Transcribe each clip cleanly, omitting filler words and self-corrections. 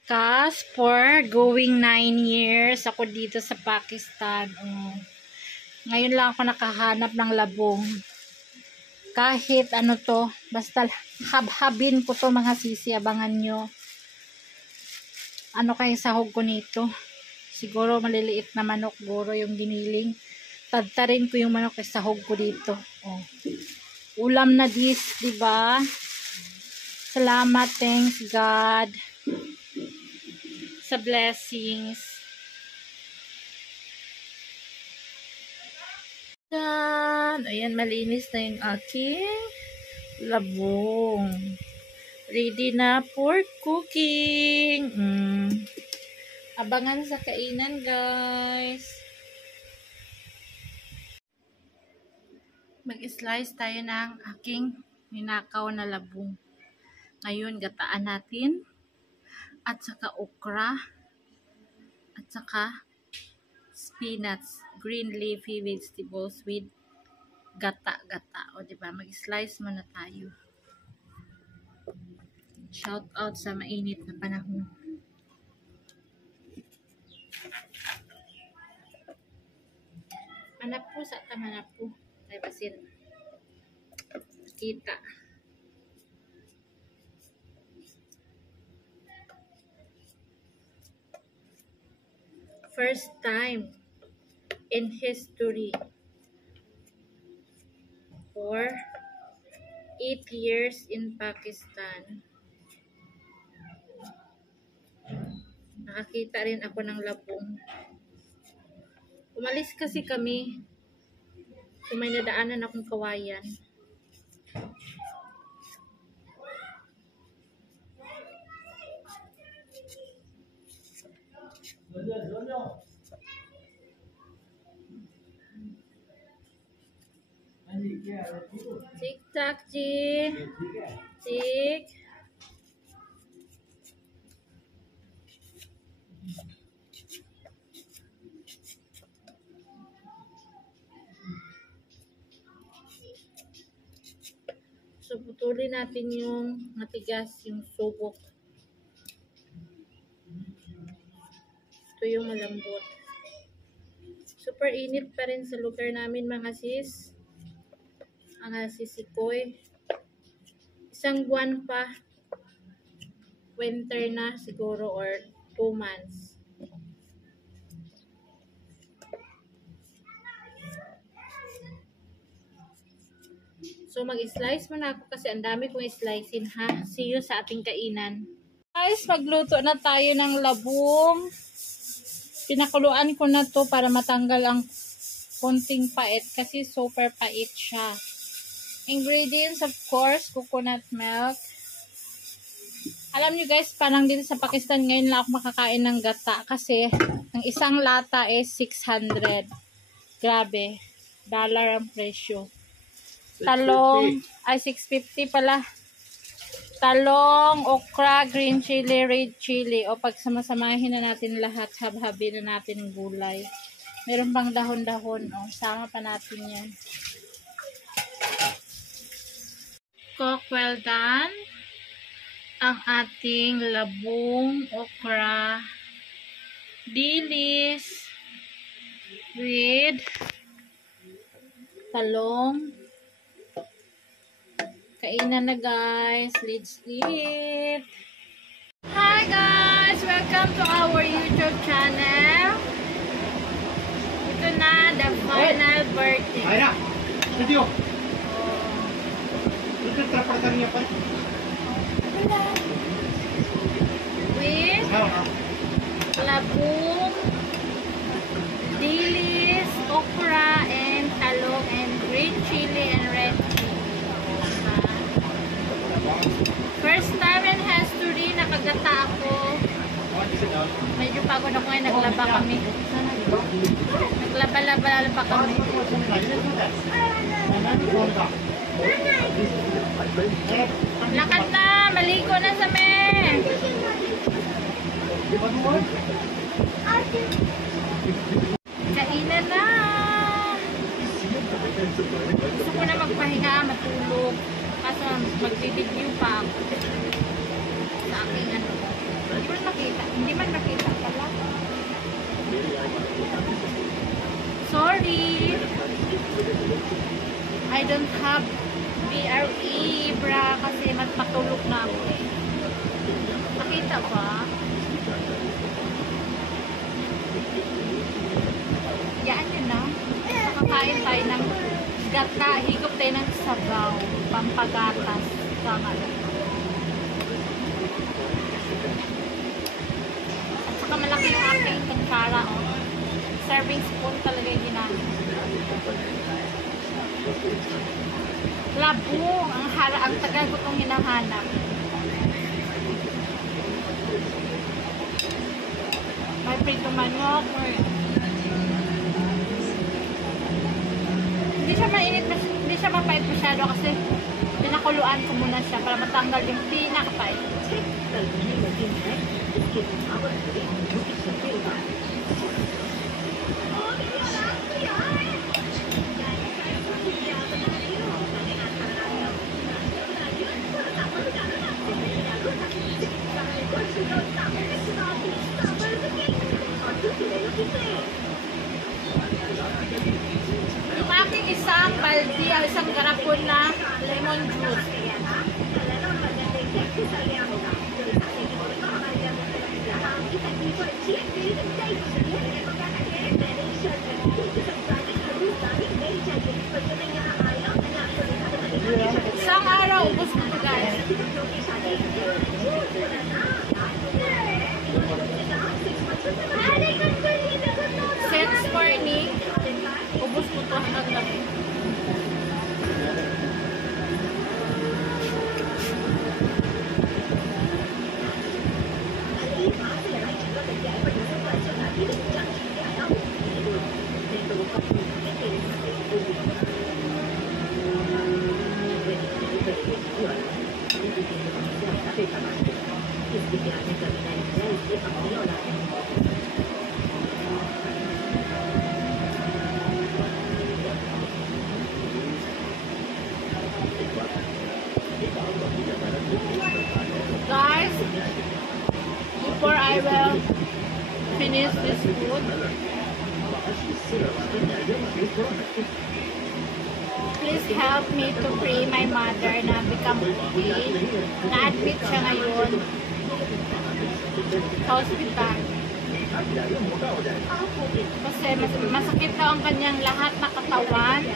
Wakas, for going 9 years ako dito sa Pakistan. Ngayon lang ako nakahanap ng labong. Kahit ano to, basta habhabin ko to mga sisi, abangan nyo. Ano kaya sahog ko nito? Siguro maliliit na manok, guro yung giniling. Tadtarin ko yung manok kay sahog ko dito. Ulam na this, diba? Salamat, thanks God sa blessings. Ayan, malinis na yung aking labong. Ready na for cooking. Abangan sa kainan, guys. Mag-slice tayo ng aking ninakaw na labong. Ngayon, gataan natin. At saka okra. At saka spinach. Green leafy vegetables with gata-gata. O diba? Mag-slice muna tayo. Shout out sa mainit na panahon. Manap po sa tamanap po. Ay basin. Kita. First time in history for 8 years in Pakistan. Nakakita rin ako ng labong. Umalis kasi kami. So may nadaanan akong kawayan. Tik tak ji. Tik. So putulin natin yung matigas, yung subok. Ito yung malambot. Super init pa rin sa lugar namin mga sis. Mga sisikoy. Isang buwan pa. Winter na siguro or 2 months. So mag-slice muna ako kasi ang dami kong slicein ha. See you sa ating kainan. Guys, magluto na tayo ng labong. Pinakuluan ko na to para matanggal ang konting pait kasi super pait siya. Ingredients, of course, coconut milk. Alam nyo guys, parang dito sa Pakistan ngayon lang ako makakain ng gata kasi ang isang lata is 600. Grabe. Dollar ang presyo. Talong, ay 650 pala. Talong, okra, green chili, red chili. O pag samasamahin na natin lahat, habhabin na natin ng gulay. Meron pang dahon-dahon. O, sama pa natin yan. Cook well done. Ang ating labong, okra, dilis, with talong. Kainan na guys. Let's eat. Hi guys! Welcome to our YouTube channel. Ito na, the final birthday. Aira, video. Ito trapatan niya pa. With labong, dilis, okra, and talong, and green chili, and red chili. First time in history, nakagata ako. Medyo pagod ako ngayon, naglaba kami. Naglaba-laba pa kami. Lakad na! Maligo na sa men! Kainan na! Gusto ko na magpahinga, matulog. Kaso magbibideo pa ako sa aking ano. Hindi ko na nakita. I don't have BRE, bra, kasi matulog na ako eh. Nakita ba? Yan yun na. Nakakain tayo ng gata, higop tayo ng sabaw, pampagatas. Tama na. At saka malaki yung aking kutsara, oh. Serving spoon talaga yung ginamit. Labong, ang tagal ko itong hinahanap. May prito manok. Hindi siya mainit, hindi siya mapait masyado kasi pinakuluan ko muna siya para matanggal yung pinakapait. Yung aking isang baldi, isang garapon na lemon juice. Isang araw, ubos mo ito guys. Since morning, ubos mo ito hanggang gabi. Guys, before I will finish this food, please help me to pray my mother na become okay. Na-admit siya ngayon sa hospital. Kasi masakit daw ang kanyang lahat na katawan.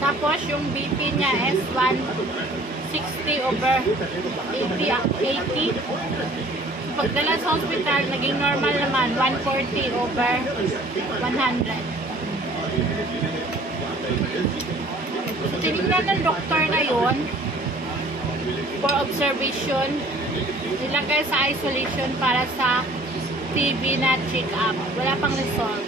Tapos yung BP niya is 160/80. Pagdala sa hospital, naging normal naman 140/100. Tinignan ng doktor na yun for observation. Nilagay sa isolation para sa TB na check-up. Wala pang result.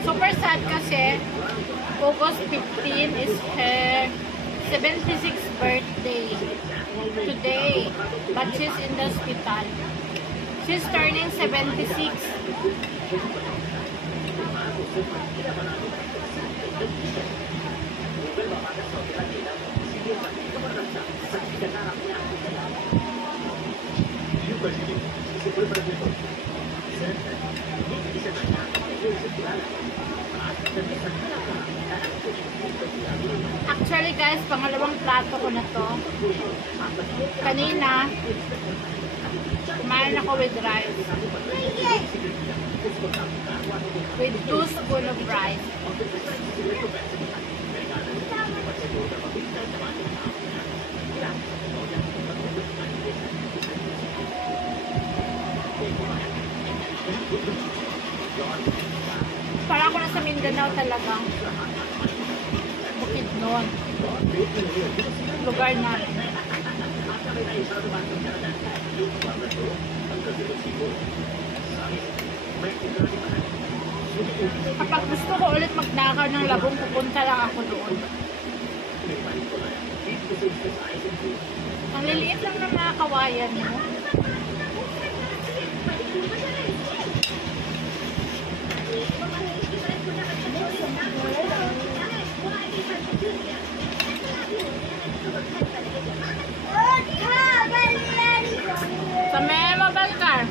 Super sad kasi August 15 is her 76th birthday today, but she's in the hospital. She's turning 76. Actually guys, pangalawang plato ko na to. Kanina, kumain ako with rice. With 2 spoons of rice. Para ako nasa Mindanao talaga. Bukidnon. Lugar natin. Kapag gusto ko ulit magnakaw ng labong, pupunta lang ako doon. Ang liliit lang ng mga kawayan mo. Sa may mobile car.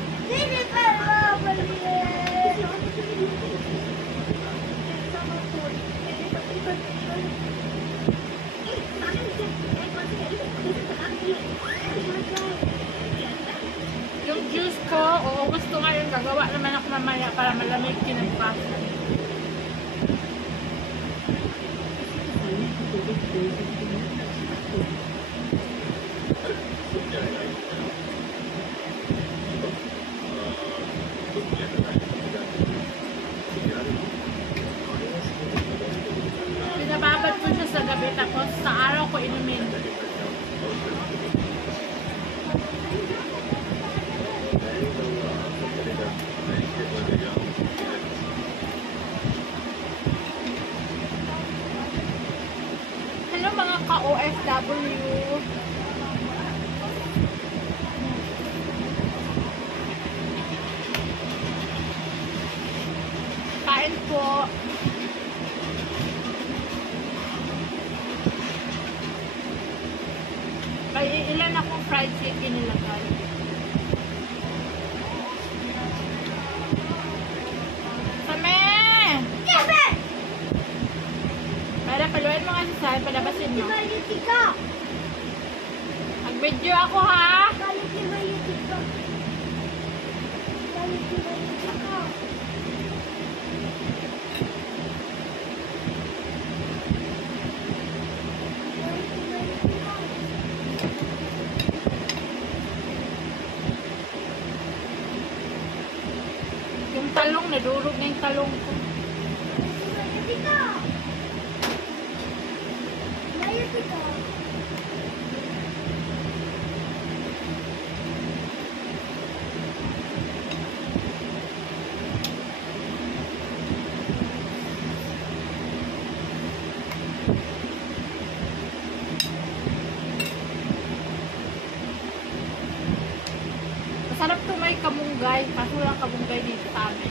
Yung juice ko, oo, gusto ngayon gagawa naman ako mamaya para malamig kinagpas. Pinababad ko siya sa gabi tapos sa araw ko inumin. Hello mga ka-OFW. Kain po. May ilan akong fried chicken nilagay. Kame! Para paluin mo nga si Sai, palabasin mo. Mag-video ako ha! Yung talong, nadurog na yung talong ko. Masarap to may kamunggay. Kaso lang kamunggay dito sa amin.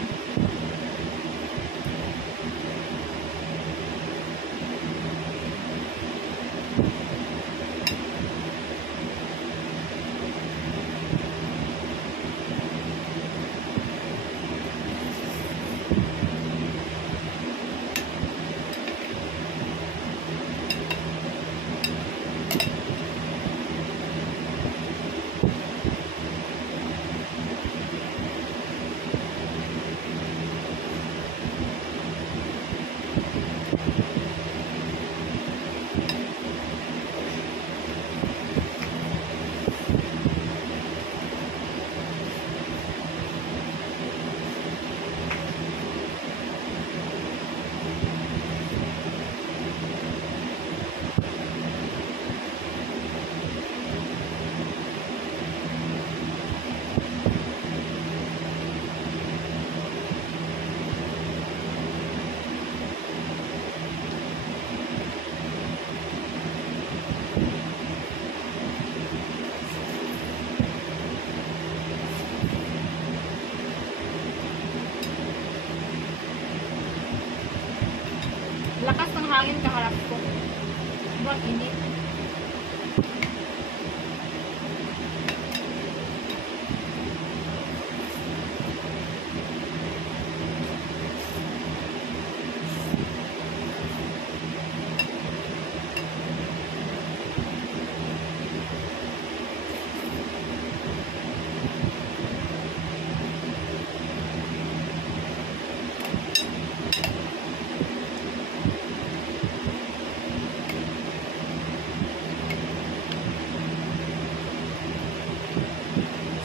Lakas ng hangin kaharap ko. Sobrang init.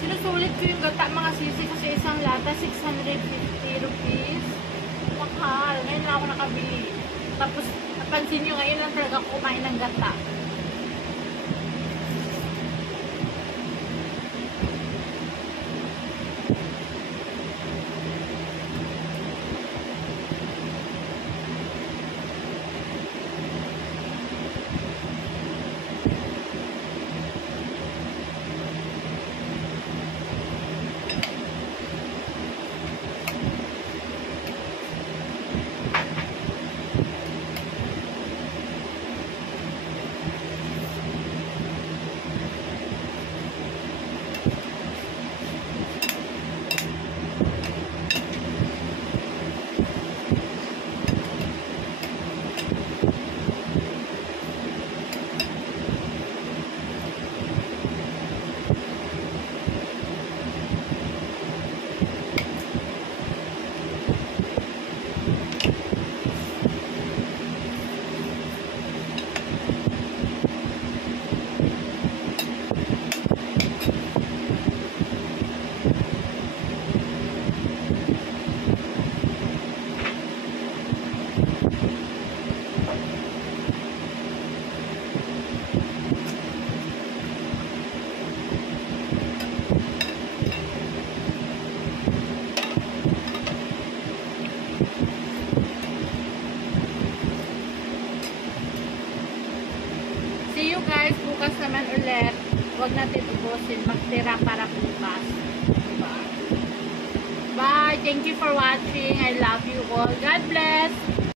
Sinusulit ko yung gata mga sisi kasi isang lata 650 rupees. Mahal. Ngayon lang ako nakabili. Tapos napansin nyo ngayon lang talaga ako kumain ng gata. Huwag natin ubusin. Magtira para bukas. Diba? Bye! Thank you for watching. I love you all. God bless!